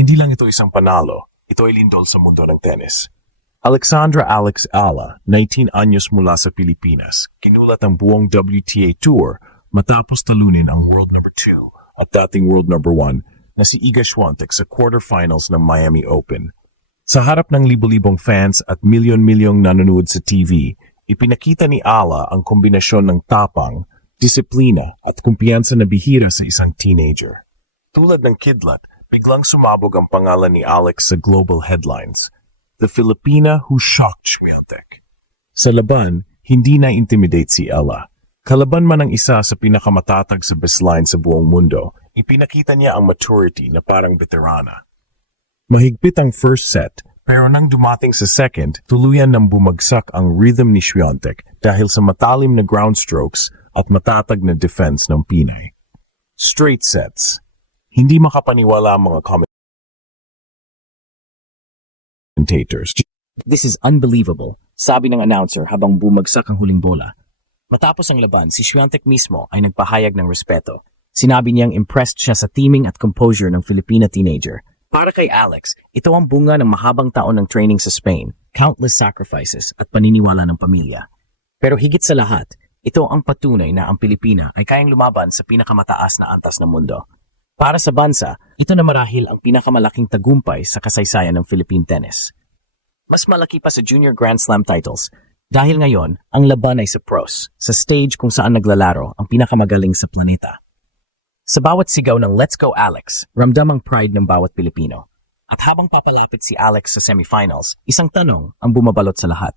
Hindi lang ito isang panalo, ito ay lindol sa mundo ng tennis. Alexandra Alex Ala, 19 anyos mula sa Pilipinas, kinulat ang buong WTA Tour matapos talunin ang world number 2 at dating world number 1 na si Iga Swiatek sa quarterfinals ng Miami Open. Sa harap ng libo-libong fans at milyon-milyong nanonood sa TV, ipinakita ni Ala ang kombinasyon ng tapang, disiplina at kumpiyansa na bihira sa isang teenager. Tulad ng kidlat, biglang sumabog ang pangalan ni Alex sa global headlines, the Filipina who shocked Swiatek. Sa laban, hindi na-intimidate si Ella. Kalaban man ang isa sa pinakamatatag sa baseline sa buong mundo, ipinakita niya ang maturity na parang veterana. Mahigpit ang first set, pero nang dumating sa second, tuluyan nang bumagsak ang rhythm ni Swiatek dahil sa matalim na ground strokes at matatag na defense ng Pinay. Straight sets. Hindi makapaniwala ang mga commentators. This is unbelievable, sabi ng announcer habang bumagsak ang huling bola. Matapos ang laban, si Swiatek mismo ay nagpahayag ng respeto. Sinabi niyang impressed siya sa teaming at composure ng Filipina teenager. Para kay Alex, ito ang bunga ng mahabang taon ng training sa Spain, countless sacrifices at paniniwala ng pamilya. Pero higit sa lahat, ito ang patunay na ang Pilipina ay kayang lumaban sa pinakamataas na antas ng mundo. Para sa bansa, ito na marahil ang pinakamalaking tagumpay sa kasaysayan ng Philippine tennis. Mas malaki pa sa junior Grand Slam titles dahil ngayon, ang laban ay sa pros, sa stage kung saan naglalaro ang pinakamagaling sa planeta. Sa bawat sigaw ng Let's Go Alex, ramdam ang pride ng bawat Pilipino. At habang papalapit si Alex sa semifinals, isang tanong ang bumabalot sa lahat.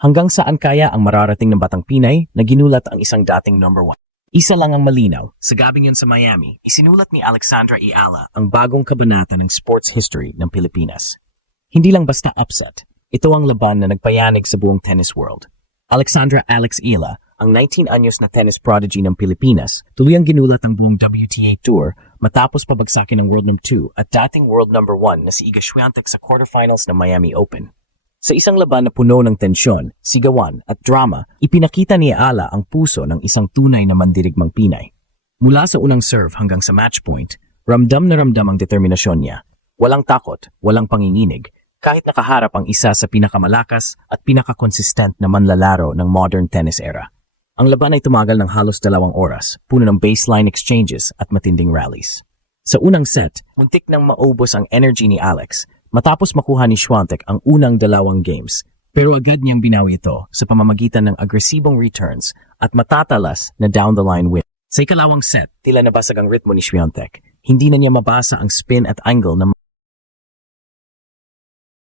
Hanggang saan kaya ang mararating ng Batang Pinay na ginulat ang isang dating number 1? Isa lang ang malinaw, sa gabing yun sa Miami, isinulat ni Alexandra Ala ang bagong kabanata ng sports history ng Pilipinas. Hindi lang basta upset, ito ang laban na nagpayanig sa buong tennis world. Alexandra Alex Ala, ang 19 anyos na tennis prodigy ng Pilipinas, tuluyang ginulat ang buong WTA Tour matapos pabagsakin ng world number 2 at dating world number 1 na si Iga Swiatek sa quarterfinals ng Miami Open. Sa isang laban na puno ng tensyon, sigawan at drama, ipinakita ni Ala ang puso ng isang tunay na mandirigmang Pinay. Mula sa unang serve hanggang sa match point, ramdam na ramdam ang determinasyon niya. Walang takot, walang panginginig, kahit nakaharap ang isa sa pinakamalakas at pinakakonsistent na manlalaro ng modern tennis era. Ang laban ay tumagal ng halos 2 oras, puno ng baseline exchanges at matinding rallies. Sa unang set, muntik nang maubos ang energy ni Alex, matapos makuha ni Swiatek ang unang 2 games, pero agad niyang binawi ito sa pamamagitan ng agresibong returns at matatalas na down-the-line win. Sa ikalawang set, tila nabasag ang ritmo ni Swiatek. Hindi na niya mabasa ang spin at angle ng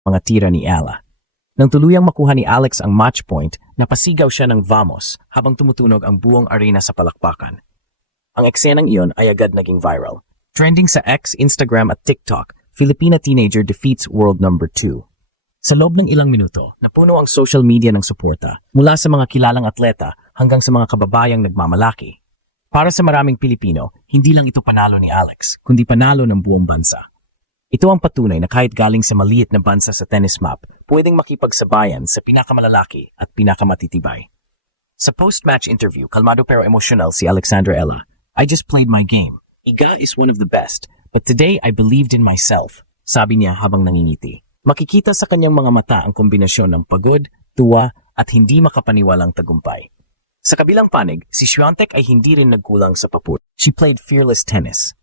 mga tira ni Ala. Nang tuluyang makuha ni Alex ang match point, napasigaw siya ng vamos habang tumutunog ang buong arena sa palakpakan. Ang eksenang iyon ay agad naging viral. Trending sa X, Instagram at TikTok, Filipina teenager defeats world number 2. Sa loob ng ilang minuto, napuno ang social media ng suporta mula sa mga kilalang atleta hanggang sa mga kababayang nagmamalaki. Para sa maraming Pilipino, hindi lang ito panalo ni Alex, kundi panalo ng buong bansa. Ito ang patunay na kahit galing sa maliit na bansa sa tennis map, pwedeng makipagsabayan sa pinakamalalaki at pinakamatitibay. Sa post-match interview, kalmado pero emosyonal si Alexandra Ella. I just played my game. Iga is one of the best. But today, I believed in myself, sabi niya habang nangingiti. Makikita sa kanyang mga mata ang kombinasyon ng pagod, tuwa, at hindi makapaniwalang tagumpay. Sa kabilang panig, si Swiatek ay hindi rin nagkulang sa papuri. She played fearless tennis.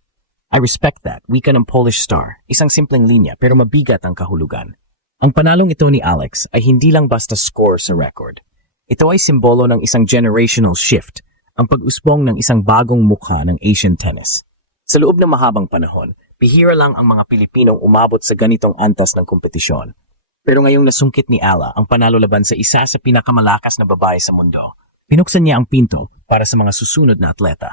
I respect that, wika ng Polish star, isang simpleng linya pero mabigat ang kahulugan. Ang panalong ito ni Alex ay hindi lang basta score sa record. Ito ay simbolo ng isang generational shift, ang pag-usbong ng isang bagong mukha ng Asian tennis. Sa loob ng mahabang panahon, bihira lang ang mga Pilipinong umabot sa ganitong antas ng kompetisyon. Pero ngayong nasungkit ni Ala ang panalo laban sa isa sa pinakamalakas na babae sa mundo, pinuksan niya ang pinto para sa mga susunod na atleta.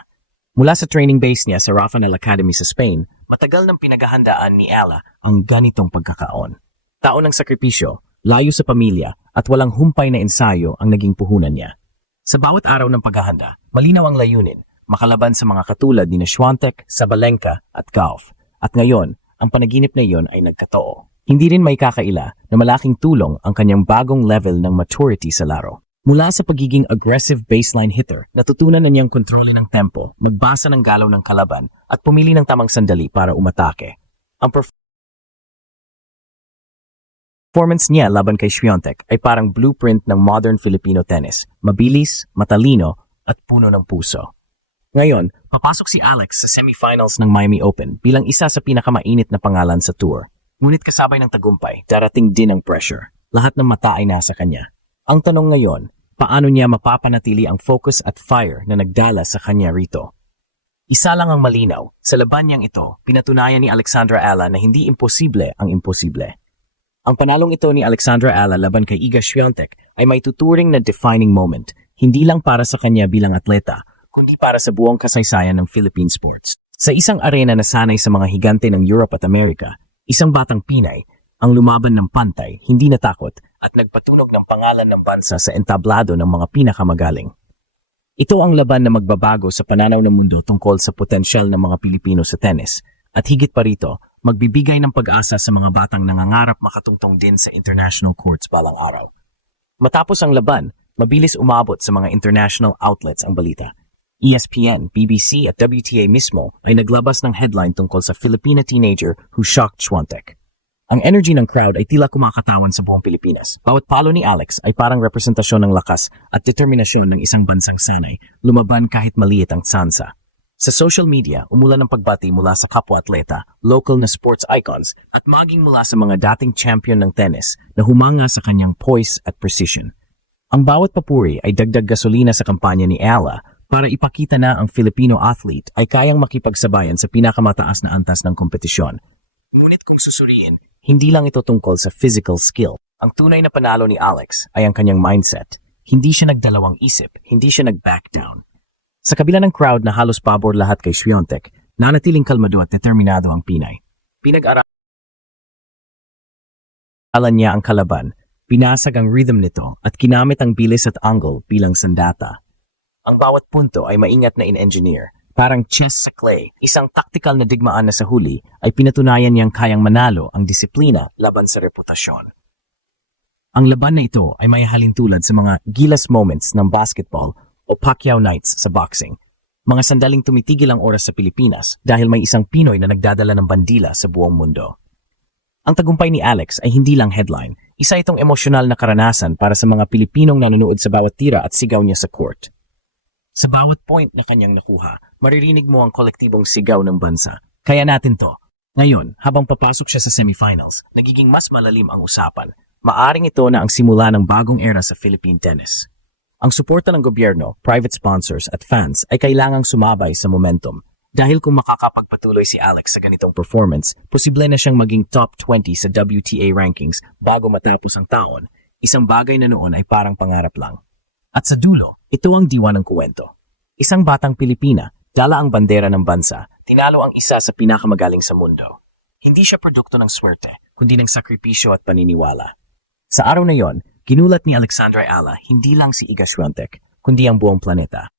Mula sa training base niya sa Rafanel Academy sa Spain, matagal nang pinaghahandaan ni Ala ang ganitong pagkakaon. Taon ng sakripisyo, layo sa pamilya at walang humpay na ensayo ang naging puhunan niya. Sa bawat araw ng paghahanda, malinaw ang layunin, makalaban sa mga katulad ni Swiatek, Sabalenka at Gauff. At ngayon, ang panaginip na iyon ay nagkatoo. Hindi rin may kakaila na malaking tulong ang kanyang bagong level ng maturity sa laro. Mula sa pagiging aggressive baseline hitter, natutunan na niyang kontrolin ng tempo, magbasa ng galaw ng kalaban at pumili ng tamang sandali para umatake. Ang performance niya laban kay Swiatek ay parang blueprint ng modern Filipino tennis. Mabilis, matalino, at puno ng puso. Ngayon, papasok si Alex sa semifinals ng Miami Open bilang isa sa pinakamainit na pangalan sa tour. Ngunit kasabay ng tagumpay, darating din ang pressure. Lahat ng mata ay nasa kanya. Ang tanong ngayon, paano niya mapapanatili ang focus at fire na nagdala sa kanya rito? Isa lang ang malinaw, sa laban niyang ito, pinatunayan ni Alexandra Ala na hindi imposible ang imposible. Ang panalong ito ni Alexandra Ala laban kay Iga Swiatek ay may tuturing na defining moment, hindi lang para sa kanya bilang atleta, kundi para sa buong kasaysayan ng Philippine sports. Sa isang arena na sanay sa mga higante ng Europe at Amerika, isang batang Pinay, ang lumaban ng pantay, hindi natakot, at nagpatunog ng pangalan ng bansa sa entablado ng mga pinakamagaling. Ito ang laban na magbabago sa pananaw ng mundo tungkol sa potensyal ng mga Pilipino sa tennis, at higit pa rito, magbibigay ng pag-asa sa mga batang nangangarap makatungtong din sa international courts balang araw. Matapos ang laban, mabilis umabot sa mga international outlets ang balita. ESPN, BBC at WTA mismo ay naglabas ng headline tungkol sa Filipina teenager who shocked Swiatek. Ang energy ng crowd ay tila kumakatawan sa buong Pilipinas. Bawat palo ni Alex ay parang representasyon ng lakas at determinasyon ng isang bansang sanay, lumaban kahit maliit ang tsansa. Sa social media, umulan ng pagbati mula sa kapwa-atleta, local na sports icons, at maging mula sa mga dating champion ng tennis na humanga sa kanyang poise at precision. Ang bawat papuri ay dagdag gasolina sa kampanya ni Ala para ipakita na ang Filipino athlete ay kayang makipagsabayan sa pinakamataas na antas ng kompetisyon. Ngunit kung susuriin, hindi lang ito tungkol sa physical skill. Ang tunay na panalo ni Alex ay ang kanyang mindset. Hindi siya nagdalawang isip, hindi siya nag-back down. Sa kabila ng crowd na halos pabor lahat kay Swiatek, nanatiling kalmado at determinado ang Pinay. Pinag-aralan niya ang kalaban, pinasag ang rhythm nito at kinamit ang bilis at angle bilang sandata. Ang bawat punto ay maingat na in-engineer. Parang chess sa clay, isang tactical na digmaan na sa huli ay pinatunayan niyang kayang manalo ang disiplina laban sa reputasyon. Ang laban na ito ay may halintulad sa mga gilas moments ng basketball o Pacquiao nights sa boxing. Mga sandaling tumitigil ang oras sa Pilipinas dahil may isang Pinoy na nagdadala ng bandila sa buong mundo. Ang tagumpay ni Alex ay hindi lang headline, isa itong emosyonal na karanasan para sa mga Pilipinong nanonood sa bawat tira at sigaw niya sa court. Sa bawat point na kanyang nakuha, maririnig mo ang kolektibong sigaw ng bansa. Kaya natin to. Ngayon, habang papasok siya sa semifinals, nagiging mas malalim ang usapan. Maaring ito na ang simula ng bagong era sa Philippine tennis. Ang suporta ng gobyerno, private sponsors at fans ay kailangang sumabay sa momentum. Dahil kung makakapagpatuloy si Alex sa ganitong performance, posible na siyang maging top 20 sa WTA rankings bago matapos ang taon. Isang bagay na noon ay parang pangarap lang. At sa dulo, ito ang diwa ng kuwento. Isang batang Pilipina, dala ang bandera ng bansa, tinalo ang isa sa pinakamagaling sa mundo. Hindi siya produkto ng swerte, kundi ng sakripisyo at paniniwala. Sa araw na yon, ginulat ni Alexandra Ala hindi lang si Iga Swiatek, kundi ang buong planeta.